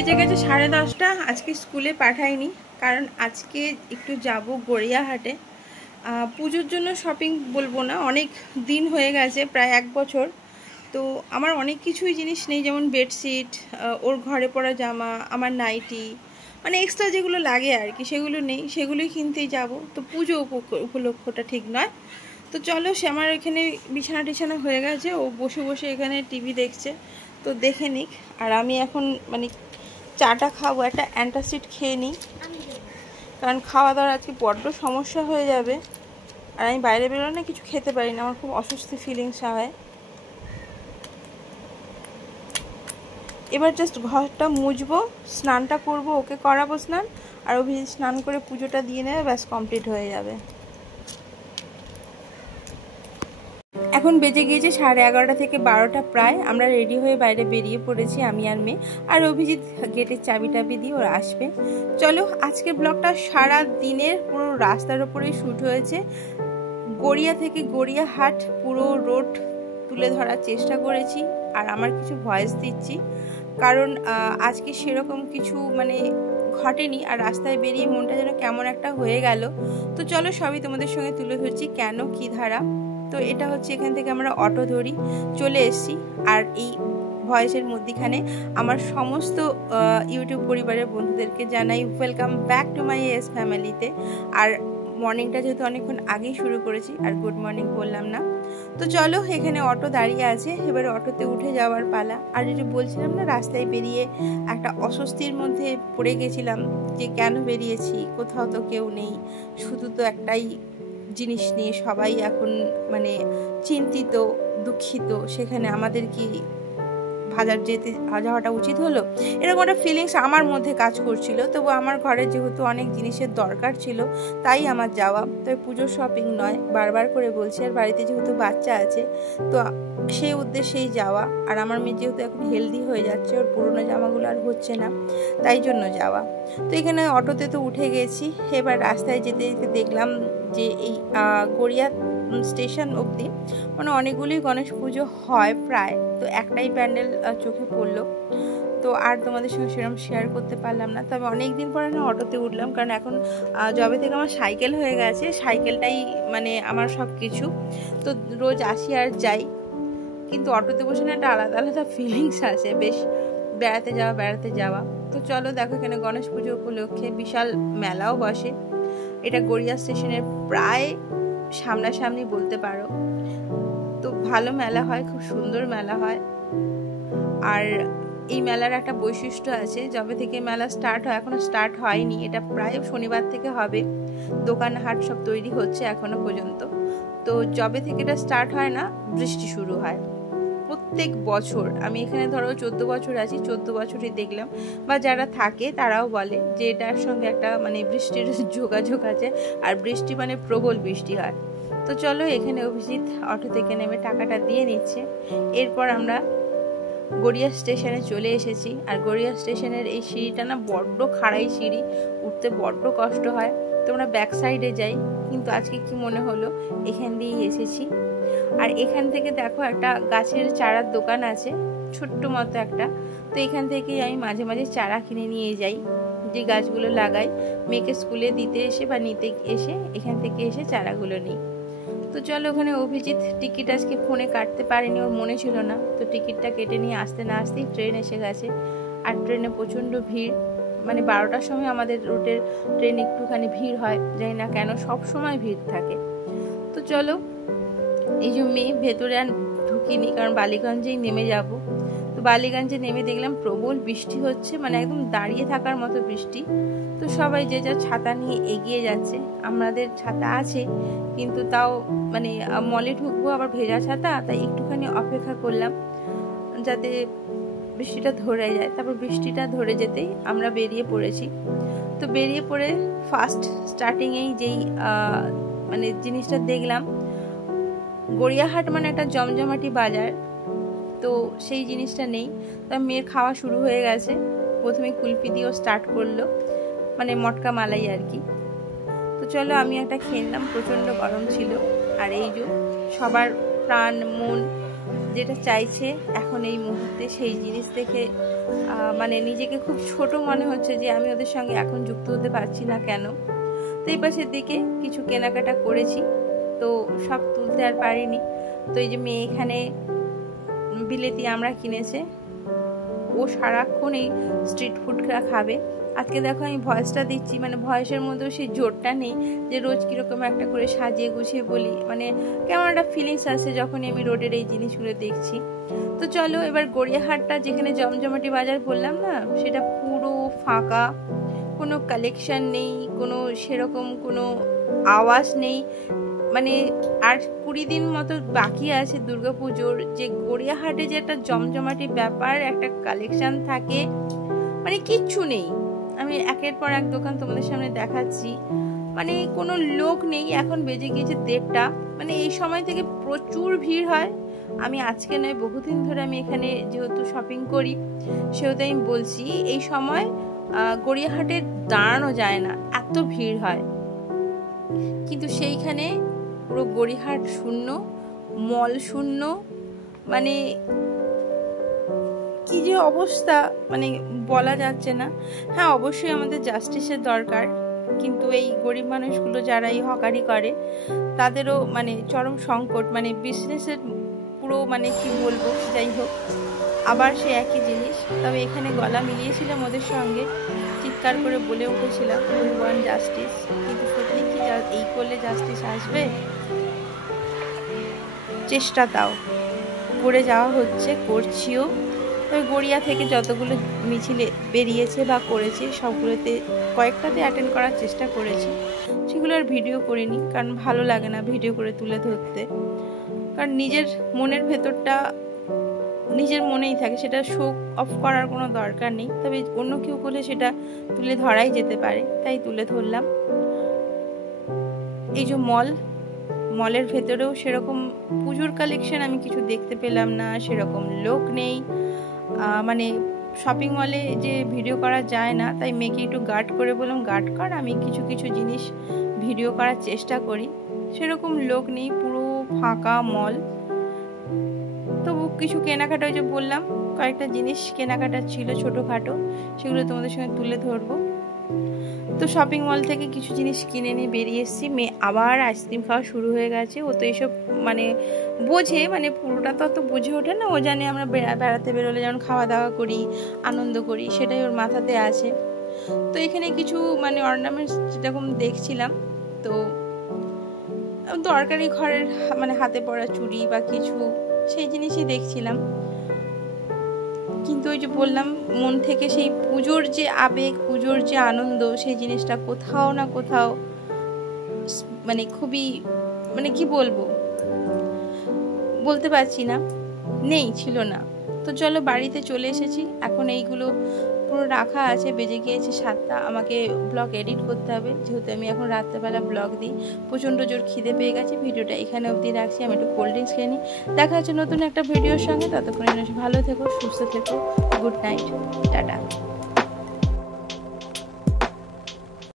বেজে গেছে 10:30। আজকে স্কুলে পাঠাইনি, কারণ আজকে একটু যাব গড়িয়াহাটে। পুজোর জন্য শপিং বলবো না, অনেক দিন হয়ে গেছে, প্রায় 1 বছর। তো আমার অনেক কিছুই জিনিস নেই, যেমন বেডশিট, ওর ঘরে পরা জামা, আমার নাইটি, মানে এক্সট্রা যেগুলো লাগে আর কি, সেগুলো নেই, সেগুলোই কিনতেই যাব। তো পুজো উপলক্ষটা ঠিক নয়। তো চলো, সে আমার এখানে বিছানা টিছানা হয়ে গেছে, ও বসে বসে এখানে টিভি দেখছে, তো দেখে নিক। আর আমি এখন মানে চাটা খাবো, একটা অ্যান্টাসিড খেয়ে নিই, কারণ খাওয়া দাওয়ার আজকে বড্ড সমস্যা হয়ে যাবে। আর আমি বাইরে বেরোলে না কিছু খেতে পারি না, আমার খুব অস্বস্তি ফিলিংস হয়। এবার জাস্ট ঘরটা মুছবো, স্নানটা করবো, ওকে করাবো স্নান, আর অভিজিৎ স্নান করে পুজোটা দিয়ে নেবে, ব্যাস কমপ্লিট হয়ে যাবে। এখন বেজে গিয়েছে 11:30 থেকে 12টা প্রায়। আমরা রেডি হয়ে বাইরে বেরিয়ে পড়েছি, আমি আর মেয়ে। আর অভিজিৎ গেটের চাবি দিয়ে ওরা আসবে। চলো, আজকের ব্লগটা সারা দিনের পুরো রাস্তার ওপরেই শ্যুট হয়েছে। গড়িয়া থেকে গড়িয়াহাট পুরো রোড তুলে ধরার চেষ্টা করেছি, আর আমার কিছু ভয়েস দিচ্ছি, কারণ আজকে সেরকম কিছু মানে ঘটেনি, আর রাস্তায় বেরিয়ে মনটা যেন কেমন একটা হয়ে গেল। তো চলো, সবই তোমাদের সঙ্গে তুলে ধরছি, কেন কি ধারা। তো এটা হচ্ছে, এখান থেকে আমরা অটো ধরি, চলে এসেছি। আর এই ভয়েসের মধ্যখানে আমার সমস্ত ইউটিউব পরিবারের বন্ধুদেরকে জানাই welcome back to my S ফ্যামিলিতে। আর মর্নিংটা যেহেতু অনেকক্ষণ আগেই শুরু করেছি, আর গুড মর্নিং বললাম না। তো চলো, এখানে অটো দাঁড়িয়ে আছে, এবারে অটোতে উঠে যাওয়ার পালা। আর যেটা বলছিলাম না, রাস্তায় বেরিয়ে একটা অস্বস্তির মধ্যে পড়ে গেছিলাম, যে কেন বেরিয়েছি, কোথাও তো কেউ নেই, শুধু তো একটাই জিনিস নিয়ে সবাই এখন মানে চিন্তিত, দুঃখিত, সেখানে আমাদের কি বাজার যাওয়াটা উচিত হলো, এরকম একটা ফিলিংস আমার মধ্যে কাজ করছিল। তবু আমার ঘরে যেহেতু অনেক জিনিসের দরকার ছিল, তাই আমার যাওয়া। তবে পুজোর শপিং নয়, বারবার করে বলছি, আর বাড়িতে যেহেতু বাচ্চা আছে, তো সেই উদ্দেশ্যেই যাওয়া। আর আমার মেয়ে যেহেতু এখন হেলদি হয়ে যাচ্ছে, ওর পুরোনো জামাগুলো আর হচ্ছে না, তাই জন্য যাওয়া। তো এখানে অটোতে তো উঠে গেছি। এবার রাস্তায় যেতে যেতে দেখলাম যে এই গড়িয়া স্টেশন অবধি মানে অনেকগুলোই গণেশ পুজো হয় প্রায়, তো একটাই প্যান্ডেল চোখে পড়লো। তো আর তোমাদের সঙ্গে সেরকম শেয়ার করতে পারলাম না। তবে অনেক দিন পরে না অটোতে উঠলাম, কারণ এখন যবে থেকে আমার সাইকেল হয়ে গেছে, সাইকেলটাই মানে আমার সব কিছু। তো রোজ আসি আর যাই, কিন্তু অটোতে বসে না একটা আলাদা আলাদা ফিলিংস আসে, বেশ বেড়াতে যাওয়া। তো চলো, দেখো এখানে গণেশ পুজো উপলক্ষে বিশাল মেলাও বসে। এটা গড়িয়া স্টেশনের প্রায় সামনাসামনি বলতে পারো। তো ভালো মেলা হয়, খুব সুন্দর মেলা হয়। আর এই মেলার একটা বৈশিষ্ট্য আছে, যবে থেকে মেলা স্টার্ট হয়, এখনো স্টার্ট হয়নি, এটা প্রায় শনিবার থেকে হবে, দোকান হাট সব তৈরি হচ্ছে এখনো পর্যন্ত। তো যবে থেকে এটা স্টার্ট হয় না, বৃষ্টি শুরু হয় প্রত্যেক বছর। আমি এখানে ধরো 14 বছর আছি, 14 বছরই দেখলাম, বা যারা থাকে তারাও বলে যে এটার সঙ্গে একটা মানে বৃষ্টির যোগাযোগ আছে, আর বৃষ্টি মানে প্রবল বৃষ্টি হয়। তো চলো, এখানে অভিজিৎ অটো থেকে নেমে টাকাটা দিয়ে নিচ্ছে। এরপর আমরা গড়িয়া স্টেশনে চলে এসেছি। আর গড়িয়া স্টেশনের এই সিঁড়িটা না বড্ড খাড়াই সিঁড়ি, উঠতে বড্ড কষ্ট হয়। তোমরা ব্যাক সাইডে যাই, কিন্তু আজকে কি মনে হলো এখান দিয়েই এসেছি। আর এখান থেকে দেখো একটা গাছের চারার দোকান আছে, ছোট্ট মতো একটা। তো এখান থেকেই আমি মাঝে মাঝে চারা কিনে নিয়ে যাই, যে গাছগুলো লাগাই, মেয়েকে স্কুলে দিতে এসে বা নিতে এসে এখান থেকে এসে চারাগুলো নিই। তো চলো, ওখানে অভিজিৎ টিকিট আজকে ফোনে কাটতে পারেনি, ওর মনে ছিল না, তো টিকিটটা কেটে নিয়ে আসতে না আসতেই ট্রেন এসে গেছে। আর ট্রেনে প্রচণ্ড ভিড়, মানে 12টার সময় আমাদের রুটের ট্রেন একটুখানি ভিড় হয়, জানি না কেন সব সময় ভিড় থাকে। তো চলো, এই যে মেয়ে ভেতরে আর ঢুকিনি, কারণ বালিগঞ্জেই নেমে যাব। তো বালিগঞ্জে নেমে দেখলাম প্রবল বৃষ্টি হচ্ছে, মানে একদম দাঁড়িয়ে থাকার মতো বৃষ্টি। তো সবাই যে যার ছাতা নিয়ে এগিয়ে যাচ্ছে, আমাদের ছাতা আছে, কিন্তু তাও মানে মলে ঢুকবো আবার ভেজা ছাতা, তাই একটুখানি অপেক্ষা করলাম যাতে বৃষ্টিটা ধরে যায়। তারপর বৃষ্টিটা ধরে যেতেই আমরা বেরিয়ে পড়েছি। তো বেরিয়ে পড়ে ফার্স্ট স্টার্টিংয়েই যেই মানে জিনিসটা দেখলাম, গড়িয়াহাট মানে একটা জমজমাটি বাজার, তো সেই জিনিসটা নেই। তার মেয়ের খাওয়া শুরু হয়ে গেছে, প্রথমে কুলফি দিয়েও স্টার্ট করলো, মানে মটকা মালাই আর কি। তো চলো, আমি একটা খেয়ে নিলাম, প্রচণ্ড গরম ছিল। আর এই যে সবার প্রাণ মন যে যেটা চাইছে এখন এই মুহূর্তে সেই জিনিস দেখে মানে নিজেকে খুব ছোট মনে হচ্ছে যে আমি ওদের সঙ্গে এখন যুক্ত হতে পারছি না কেন। তো এই পাশের দিকে কিছু কেনাকাটা করেছি, তো সব তুলতে আর পারিনি। তো এই যে মেয়ে এখানে বিলেতি আমরা কিনেছে, ও সারাক্ষণ এই স্ট্রিট ফুড খাবে। আজকে দেখো আমি ভয়েসটা দিচ্ছি, মানে ভয়েসের মধ্যেও সেই জোরটা নেই যে রোজ কীরকম একটা করে সাজিয়ে গুছিয়ে বলি, মানে কেমন একটা ফিলিংস আসে যখনই আমি রোডের এই জিনিসগুলো দেখছি। তো চলো এবার গড়িয়াহাটটা যেখানে জমজমাটি বাজার বললাম না, সেটা পুরো ফাঁকা, কোনো কালেকশন নেই, কোনো সেরকম কোনো আওয়াজ নেই। মানে আর 20 দিন মতো বাকি আছে দুর্গাপুজোর, যে গড়িয়াহাটে যে একটা জমজমাটি ব্যাপার, একটা কালেকশন থাকে, মানে কিচ্ছু নেই। আমি একের পর এক দোকান তোমাদের সামনে দেখাচ্ছি, মানে কোনো লোক নেই। এখন বেজে গিয়েছে 1:30, মানে এই সময় থেকে প্রচুর ভিড় হয়। আমি আজকে নয়, বহুদিন ধরে আমি এখানে যেহেতু শপিং করি সেহেতু আমি বলছি, এই সময় গড়িয়াহাটে দাঁড়ানো যায় না, এত ভিড় হয়। কিন্তু সেইখানে পুরো গড়িয়াহাট শূন্য, মল শূন্য, মানে কি যে অবস্থা মানে বলা যাচ্ছে না। হ্যাঁ অবশ্যই আমাদের জাস্টিসের দরকার, কিন্তু এই গরিব মানুষগুলো যারা এই হকারি করে তাদেরও মানে চরম সংকট, মানে বিজনেসের পুরো মানে কি বলবো, যাই হোক আবার সে একই জিনিস। তবে এখানে গলা মিলিয়েছিলাম ওদের সঙ্গে, চিৎকার করে বলে উঠেছিলাম উই ওয়ান্ট জাস্টিস, কিন্তু সত্যি কি এই করলে জাস্টিস আসবে? চেষ্টা তাও করে যাওয়া হচ্ছে, করছিও। তবে গড়িয়া থেকে যতগুলো মিছিলে বেরিয়েছে বা করেছে সবগুলোতে কয়েকটাতে অ্যাটেন্ড করার চেষ্টা করেছি, সেগুলো আর ভিডিও করিনি, কারণ ভালো লাগে না ভিডিও করে তুলে ধরতে। কারণ নিজের মনের ভেতরটা নিজের মনেই থাকে, সেটা শো অফ করার কোনো দরকার নেই। তবে অন্য কেউ করলে সেটা তুলে ধরাই যেতে পারে, তাই তুলে ধরলাম। এই যে মলের ভেতরেও সেরকম পুজোর কালেকশন আমি কিছু দেখতে পেলাম না, সেরকম লোক নেই। মানে শপিং মলে যে ভিডিও করা যায় না, তাই মেয়েকে একটু গার্ড করে বললাম গার্ড কর, আমি কিছু কিছু জিনিস ভিডিও করার চেষ্টা করি। সেরকম লোক নেই, পুরো ফাঁকা মল। তবু কিছু কেনাকাটা, ওই যে বললাম কয়েকটা জিনিস কেনাকাটা ছিল ছোটোখাটো, সেগুলো তোমাদের সঙ্গে তুলে ধরবো। তো শপিং মল থেকে কিছু জিনিস কিনে নিয়ে বেরিয়ে এসেছি। মেয়ে আবার আইসক্রিম খাওয়া শুরু হয়ে গেছে। ও তো এইসব মানে বোঝে, মানে পুরোটা তো অত বুঝে ওঠে না। ও জানে আমরা বেড়াতে বেরোলে যেমন খাওয়া দাওয়া করি, আনন্দ করি, সেটাই ওর মাথাতে আছে। তো এখানে কিছু মানে অর্নামেন্টস যেরকম দেখছিলাম, তো দরকারি ঘরের মানে হাতে পরা চুড়ি বা কিছু সেই জিনিসই দেখছিলাম। কিন্তু ওই যে বললাম, মন থেকে সেই পুজোর যে আবেগ, পুজোর যে আনন্দ, সেই জিনিসটা কোথাও না কোথাও মানে খুবই, মানে কি বলবো, বলতে পারছি না, নেই, ছিল না। তো চলো বাড়িতে চলে এসেছি, এখন এইগুলো পুরো রাখা আছে। বেজে গিয়েছে 7টা, আমাকে ব্লগ এডিট করতে হবে, যেহেতু আমি এখন রাত্রেবেলা ব্লগ দিই। প্রচণ্ড জোর খিদে পেয়ে গেছে, ভিডিওটা এখানে অবধি রাখছি। আমি একটু কোল্ড ড্রিঙ্কস খেয়ে নিই। দেখা হচ্ছে নতুন একটা ভিডিওর সঙ্গে, ততক্ষণে ভালো থেকো, সুস্থ থেকো, গুড নাইট, টাটা।